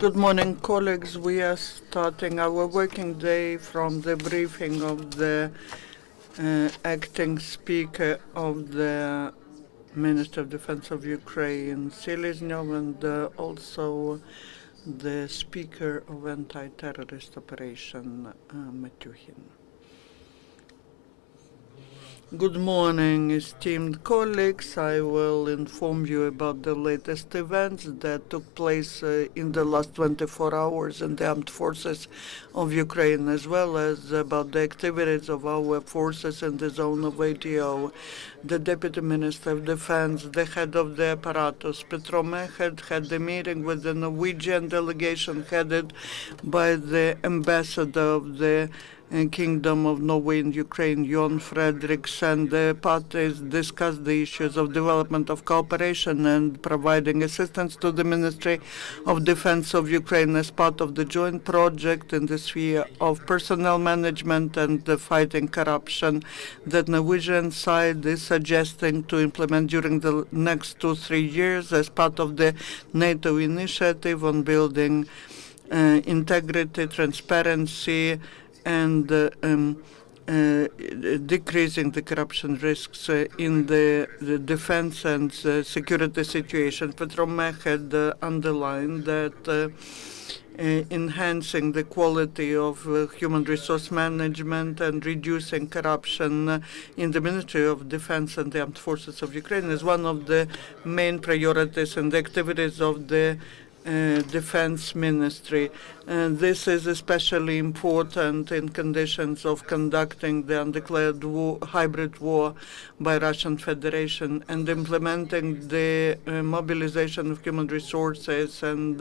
Good morning, colleagues. We are starting our working day from the briefing of the acting speaker of the Minister of Defense of Ukraine, Seleznyov, and also the speaker of anti-terrorist operation, Matyukhin. Good morning, esteemed colleagues. I will inform you about the latest events that took place in the last 24 hours in the armed forces of Ukraine, as well as about the activities of our forces in the zone of ATO. The Deputy Minister of Defense, the head of the apparatus, Petro Meched, had the meeting with the Norwegian delegation headed by the ambassador of the Kingdom of Norway and Ukraine, Jon Frederiks, and the parties discussed the issues of development of cooperation and providing assistance to the Ministry of Defense of Ukraine as part of the joint project in the sphere of personnel management and fighting corruption that Norwegian side is suggesting to implement during the next 2-3 years as part of the NATO initiative on building integrity, transparency, and decreasing the corruption risks in the defense and security situation. Petro Meched underlined that enhancing the quality of human resource management and reducing corruption in the Ministry of Defense and the Armed Forces of Ukraine is one of the main priorities and activities of the Defense Ministry. This is especially important in conditions of conducting the undeclared hybrid war by Russian Federation and implementing the mobilization of human resources and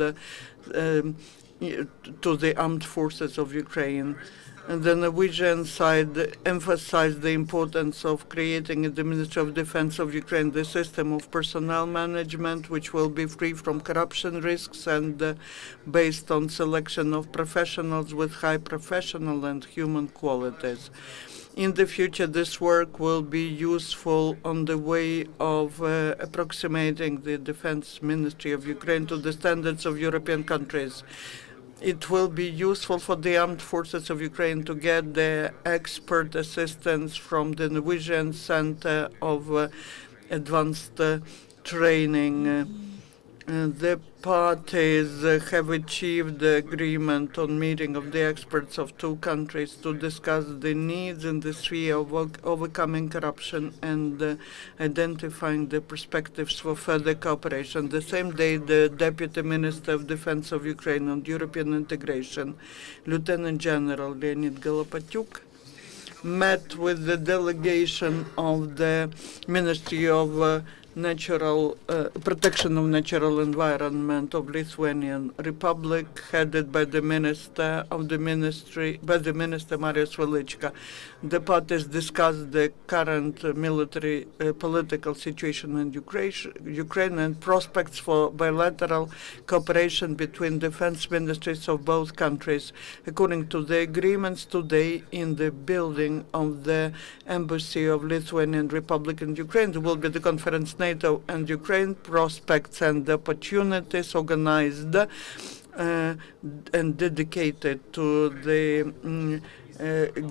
to the armed forces of Ukraine. And the Norwegian side emphasized the importance of creating in the Ministry of Defense of Ukraine the system of personnel management, which will be free from corruption risks and based on selection of professionals with high professional and human qualities. In the future, this work will be useful on the way of approximating the Defense Ministry of Ukraine to the standards of European countries. It will be useful for the armed forces of Ukraine to get the expert assistance from the Norwegian Center of Advanced Training. The parties have achieved the agreement on meeting of the experts of two countries to discuss the needs in the sphere of overcoming corruption and identifying the perspectives for further cooperation. The same day, the Deputy Minister of Defense of Ukraine on European integration, Lieutenant General Leonid Matyukhin, met with the delegation of the Ministry of Protection of Natural Environment of Lithuanian Republic, headed by the Minister of the Ministry, Marius Velichka. The parties discussed the current military political situation in Ukraine and prospects for bilateral cooperation between defense ministries of both countries. According to the agreements today in the building of the Embassy of Lithuanian Republic in Ukraine, there will be the conference NATO and Ukraine prospects and opportunities organized and dedicated to the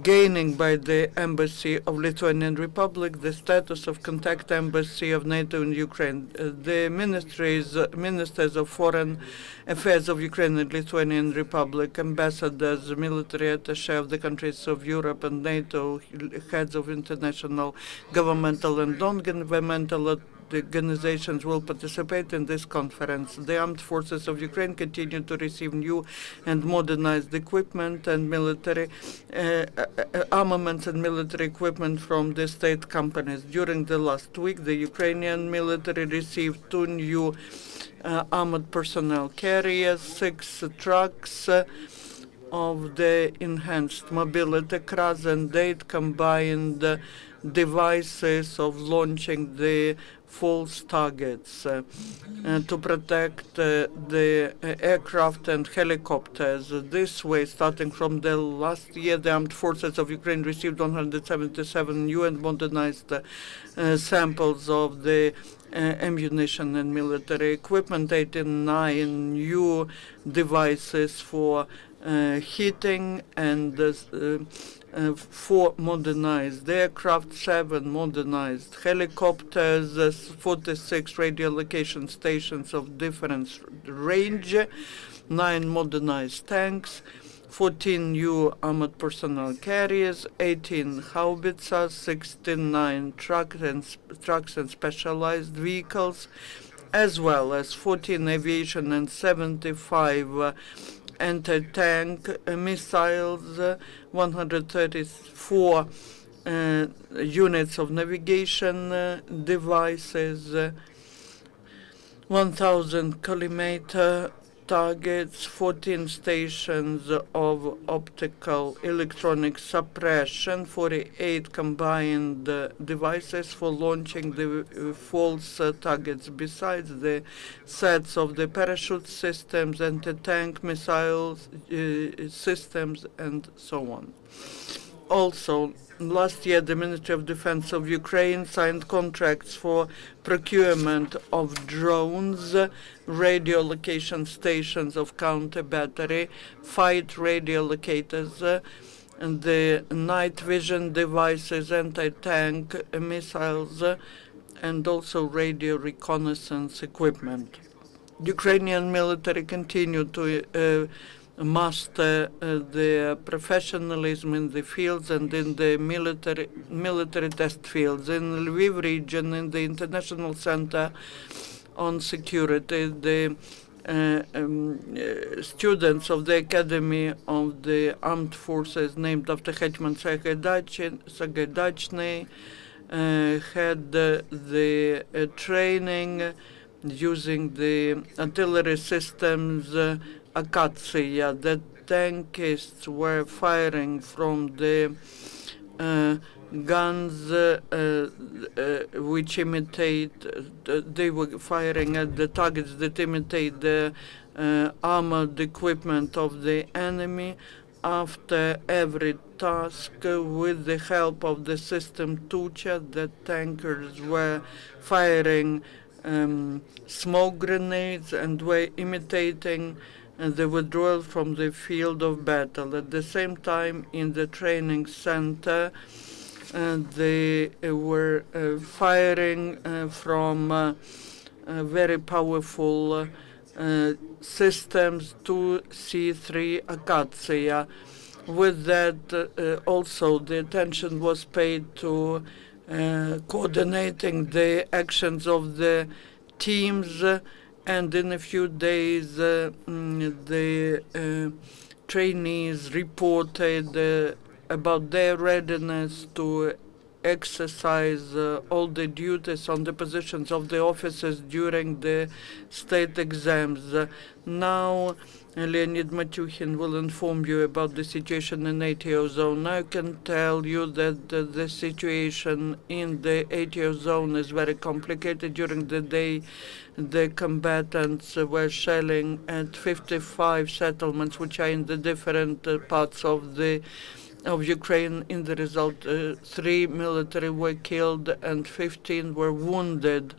gaining by the Embassy of Lithuanian Republic the status of contact embassy of NATO in Ukraine. The ministers of foreign affairs of Ukraine and Lithuanian Republic, ambassadors, military attaché of the countries of Europe and NATO, heads of international governmental and non-governmental organizations will participate in this conference. The armed forces of Ukraine continue to receive new and modernized equipment and military armaments and military equipment from the state companies. During the last week, the Ukrainian military received 2 new armored personnel carriers, 6 trucks of the enhanced mobility class, and 8 combined devices of launching the false targets to protect the aircraft and helicopters. This way, starting from the last year, the armed forces of Ukraine received 177 new and modernized samples of the ammunition and military equipment, 89 new devices for heating, and 4 modernized aircraft, 7 modernized helicopters, 46 radio location stations of different range, 9 modernized tanks, 14 new armored personnel carriers, 18 howitzers, 69 trucks and specialized vehicles, as well as 14 aviation and 75 anti-tank missiles, 134 units of navigation devices, 1,000 collimator targets, 14 stations of optical electronic suppression, 48 combined devices for launching the false targets, besides the sets of the parachute systems, anti-tank missiles systems, and so on. Also, last year, the Ministry of Defense of Ukraine signed contracts for procurement of drones, radio location stations of counter-battery, fight radio locators, and the night vision devices, anti-tank missiles, and also radio reconnaissance equipment. Ukrainian military continued to master the professionalism in the fields and in the military test fields. In Lviv region, in the International Center on Security, the students of the Academy of the Armed Forces, named after Hetman Sagaidatchny, had the training using the artillery systems Akatsiya. The tankists were firing from the guns which imitate, they were firing at the targets that imitate the armored equipment of the enemy. After every task, with the help of the system Tucha, the tankers were firing smoke grenades and were imitating the withdrawal from the field of battle. At the same time, in the training center, they were firing from very powerful systems 2C3 Akatsiya. With that, also the attention was paid to coordinating the actions of the teams, and in a few days the trainees reported about their readiness to exercise all the duties on the positions of the officers during the state exams. Now, Leonid Matyukhin will inform you about the situation in ATO zone. I can tell you that the situation in the ATO zone is very complicated. During the day, the combatants were shelling at 55 settlements, which are in the different parts of Ukraine. In the result, 3 military were killed and 15 were wounded.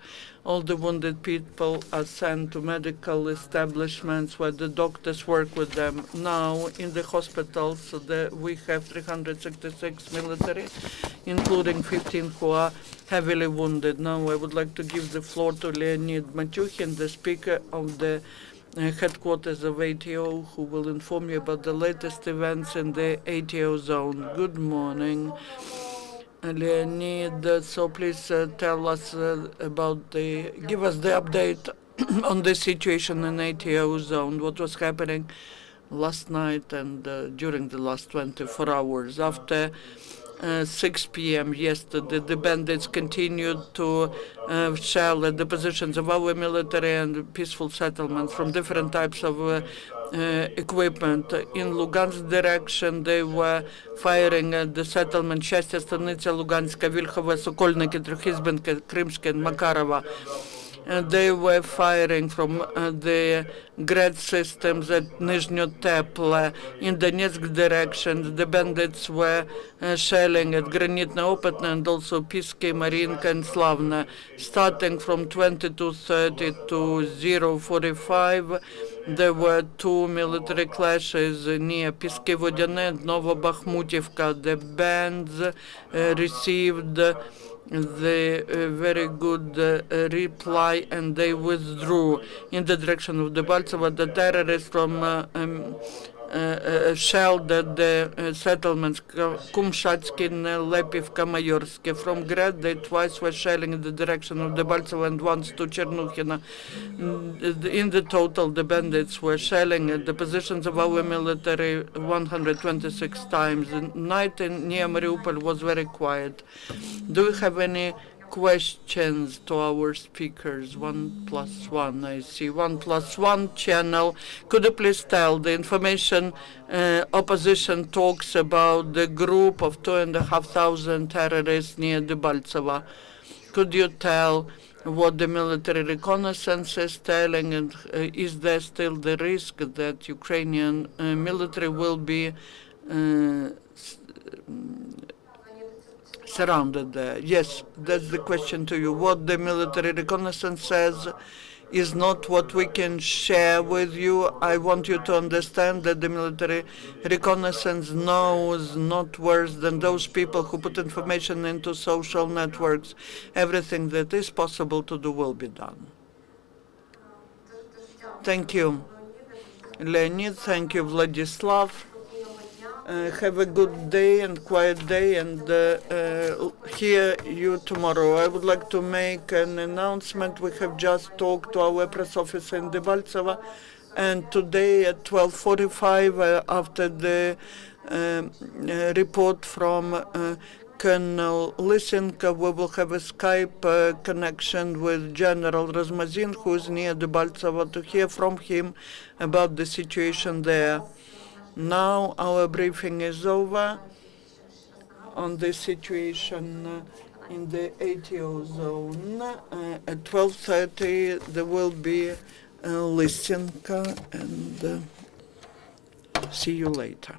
All the wounded people are sent to medical establishments where the doctors work with them. Now, in the hospitals, we have 366 military, including 15 who are heavily wounded. Now, I would like to give the floor to Leonid Matyukhin, the Speaker of the headquarters of ATO, who will inform you about the latest events in the ATO zone. Good morning, Leonid. So please tell us give us the update on the situation in ATO zone, what was happening last night and during the last 24 hours. After 6 p.m. yesterday, the bandits continued to shell at the positions of our military and peaceful settlements from different types of equipment. In Lugansk direction, they were firing at the settlement Счастье, Станиця Луганська, Вільхове, Сокольники, Трьохізбенки, Кримське, Макарова. They were firing from the grad systems at Nizhny-Teple. In Donetsk direction, the bandits were shelling at Granitno-Opatna and also Piski, Marinka, and Slavna. Starting from 22:30 to 0:45, there were two military clashes near Piski-Vodyane and Novobakhmutivka. The bands received the very good reply, and they withdrew in the direction of Debaltseva. The terrorists from shelled the settlements Kumshatsky, Lepivka, Mayorsky. From Grad, they twice were shelling in the direction of Debaltseva and once to Chernukhina. In the total, the bandits were shelling at the positions of our military 126 times. The night near Mariupol was very quiet. Do you have any questions to our speakers? 1+1, I see. 1+1 channel. Could you please tell the information opposition talks about the group of 2,500 terrorists near Debaltseva? Could you tell what the military reconnaissance is telling, and is there still the risk that Ukrainian military will be surrounded there? Yes, that's the question to you. What the military reconnaissance says is not what we can share with you. I want you to understand that the military reconnaissance knows not worse than those people who put information into social networks. Everything that is possible to do will be done. Thank you, Leonid. Thank you, Vladyslav. Have a good day and quiet day, and hear you tomorrow. I would like to make an announcement. We have just talked to our press officer in Debaltseva, and today at 12:45, after the report from Colonel Lysenko, we will have a Skype connection with General Razmazin, who is near Debaltseva, to hear from him about the situation there. Now our briefing is over on the situation in the ATO zone. At 12:30 there will be Lysenko, and see you later.